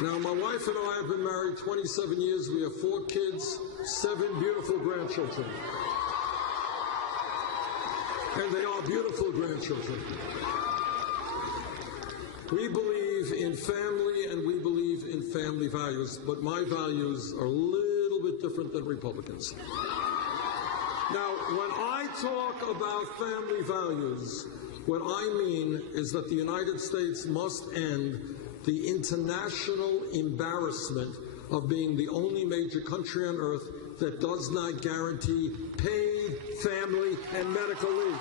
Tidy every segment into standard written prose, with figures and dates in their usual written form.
Now, my wife and I have been married 27 years. We have 4 kids, 7 beautiful grandchildren. And they are beautiful grandchildren. We believe in family and we believe in family values, but my values are a little bit different than Republicans. Now, when I talk about family values, what I mean is that the United States must end the international embarrassment of being the only major country on earth that does not guarantee paid family and medical leave.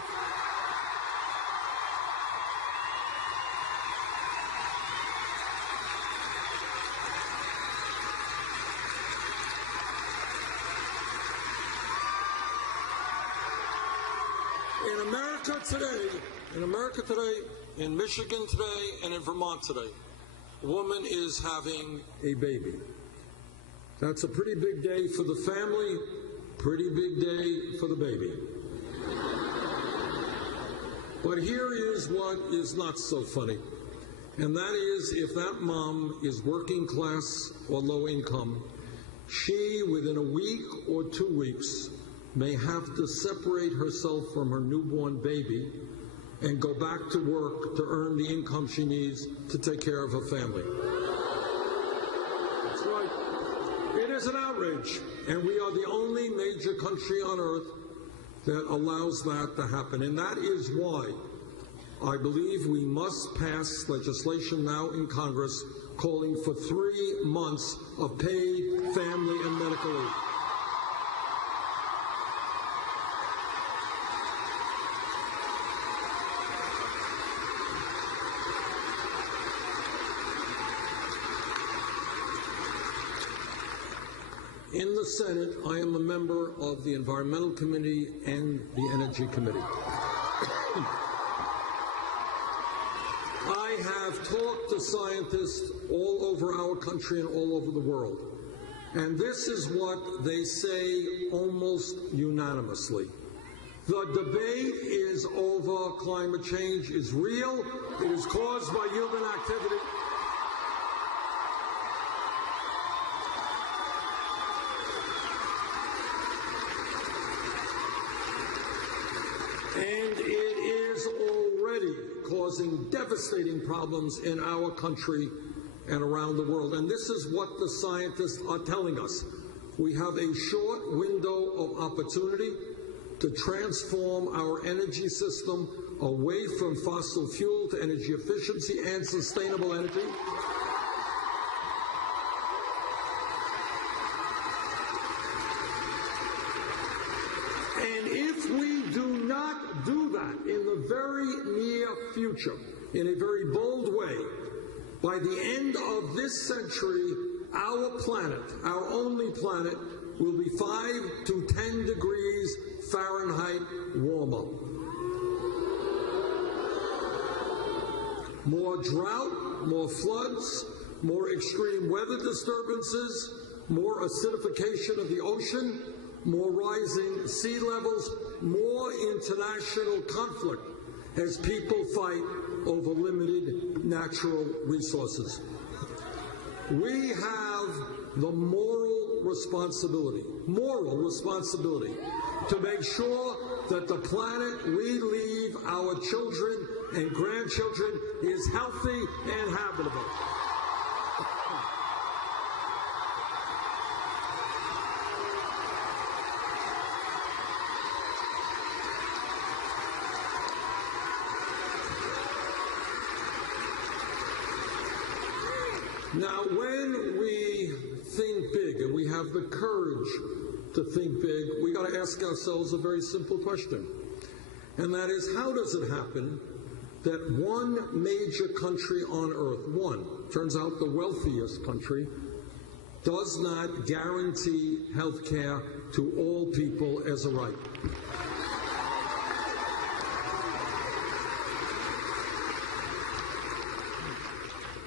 In America today, in Michigan today, and in Vermont today, a woman is having a baby. That's a pretty big day for the family, pretty big day for the baby. But here is what is not so funny, and that is if that mom is working class or low income, she, within a week or 2 weeks, may have to separate herself from her newborn baby and go back to work to earn the income she needs to take care of her family. That's right. It is an outrage, and we are the only major country on earth that allows that to happen. And that is why I believe we must pass legislation now in Congress calling for 3 months of paid family and medical leave. In the Senate, I am a member of the Environmental Committee and the Energy Committee. I have talked to scientists all over our country and all over the world, and this is what they say almost unanimously. The debate is over. Climate change is real. It is caused by human activity. And it is already causing devastating problems in our country and around the world. And this is what the scientists are telling us. We have a short window of opportunity to transform our energy system away from fossil fuel to energy efficiency and sustainable energy. And if we do not do that in the very near future, in a very bold way, by the end of this century, our planet, our only planet, will be 5 to 10 degrees Fahrenheit warmer. More drought, more floods, more extreme weather disturbances, more acidification of the ocean, more rising sea levels, more international conflict as people fight over limited natural resources. We have the moral responsibility to make sure that the planet we leave our children and grandchildren is healthy and habitable. Now, when we think big and we have the courage to think big, we got to ask ourselves a very simple question. And that is, how does it happen that one major country on earth, turns out the wealthiest country, does not guarantee health care to all people as a right?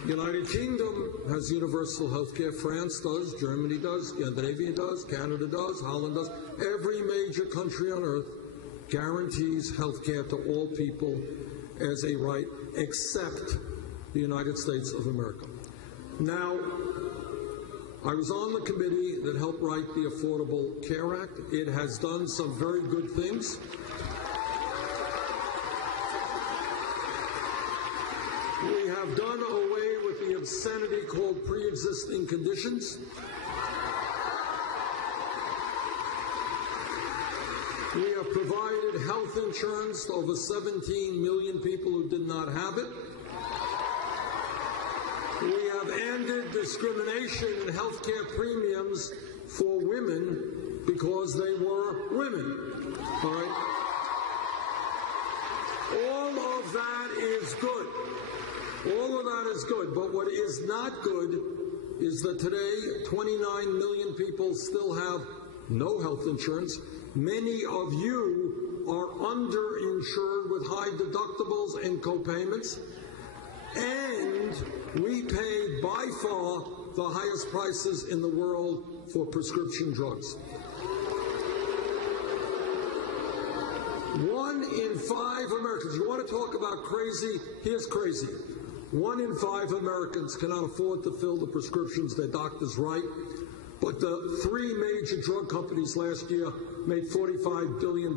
The United Kingdom has universal health care. France does, Germany does, Scandinavia does, Canada does, Holland does. Every major country on earth guarantees health care to all people as a right, except the United States of America. Now, I was on the committee that helped write the Affordable Care Act. It has done some very good things. We have done away with the obscenity called pre-existing conditions. We have provided health insurance to over 17 million people who did not have it. We have ended discrimination in health care premiums for women because they were women. All right? All of that is good. All of that is good. But what is not good is that today 29 million people still have no health insurance. Many of you are underinsured with high deductibles and copayments. And we pay by far the highest prices in the world for prescription drugs. 1 in 5 Americans, you want to talk about crazy? Here's crazy. 1 in 5 Americans cannot afford to fill the prescriptions their doctors write. But the 3 major drug companies last year made $45 billion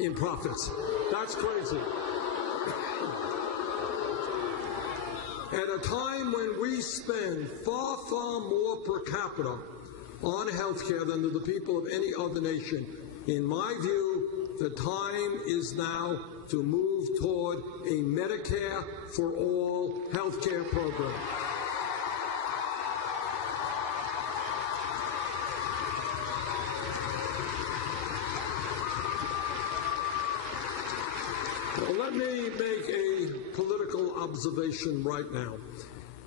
in profits. That's crazy. At a time when we spend far, far more per capita on health care than the people of any other nation, in my view, the time is now to move toward a Medicare for all health care program. Well, let me make a political observation right now,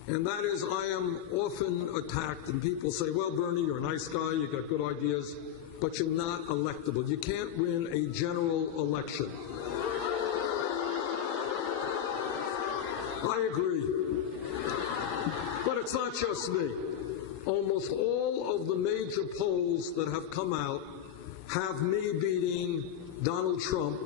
and that is I am often attacked, and people say, well, Bernie, you're a nice guy, you got good ideas, but you're not electable. You can't win a general election. I agree. But it's not just me. Almost all of the major polls that have come out have me beating Donald Trump.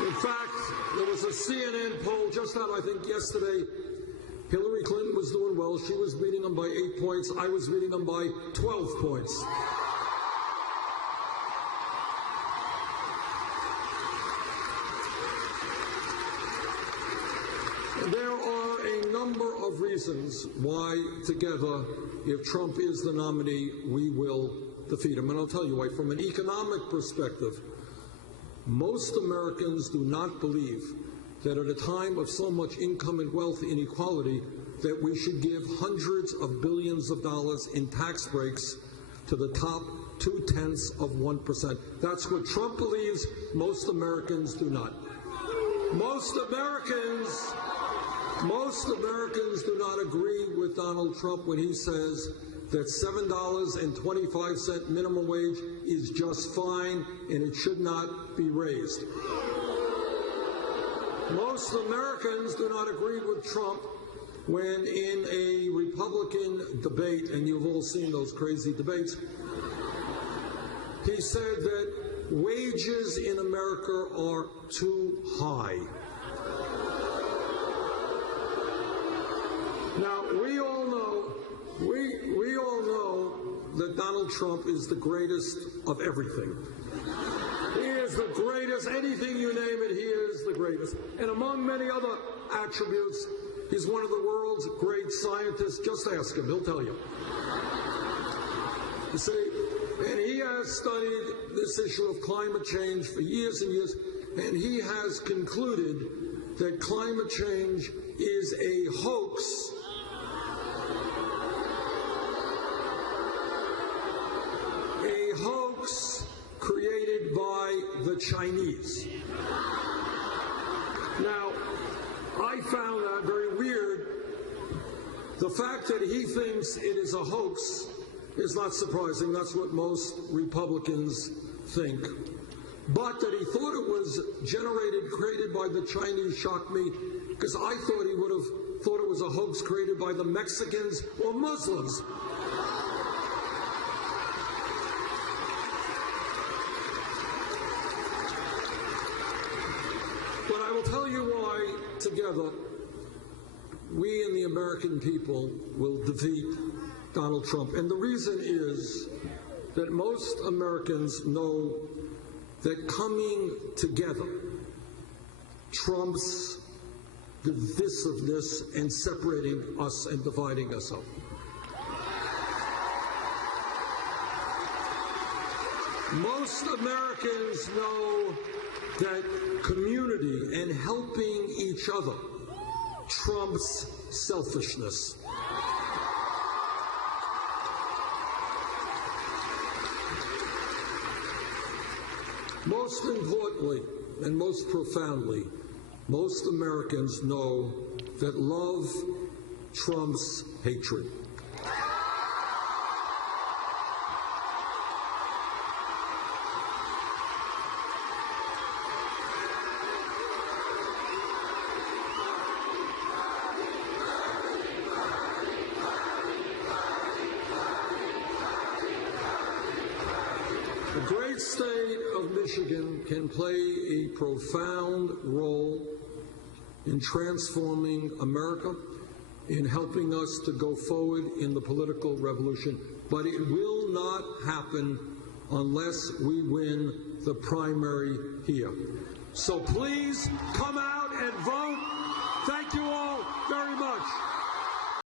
In fact, there was a CNN poll just out, I think, yesterday. Hillary Clinton was doing well. She was beating him by 8 points. I was beating him by 12 points. There are a number of reasons why, together, if Trump is the nominee, we will defeat him. And I'll tell you why. From an economic perspective, most Americans do not believe that at a time of so much income and wealth inequality that we should give hundreds of billions of dollars in tax breaks to the top 0.2%. That's what Trump believes. Most Americans do not. Most Americans do not agree with Donald Trump when he says that $7.25 minimum wage is just fine and it should not be raised. Most Americans do not agree with Trump when in a Republican debate, and you've all seen those crazy debates, he said that wages in America are too high. Now, we all know that Donald Trump is the greatest of everything. He is the greatest. Anything you name it, he is the greatest. And among many other attributes, he's one of the world's great scientists. Just ask him, he'll tell you. You see, and he has studied this issue of climate change for years and years, and he has concluded that climate change is a hoax. A hoax created by the Chinese. Now, I found that very weird. The fact that he thinks it is a hoax is not surprising. That's what most Republicans think. But that he thought it was created by the Chinese shocked me, because I thought he would have thought it was a hoax created by the Mexicans or Muslims. tell you why, together, we and the American people will defeat Donald Trump. And the reason is that most Americans know that coming together trumps divisiveness and separating us and dividing us up. Most Americans know that community and helping each other trumps selfishness. Most importantly and most profoundly, most Americans know that love trumps hatred. The great state of Michigan can play a profound role in transforming America, in helping us to go forward in the political revolution. But it will not happen unless we win the primary here. So please come out and vote.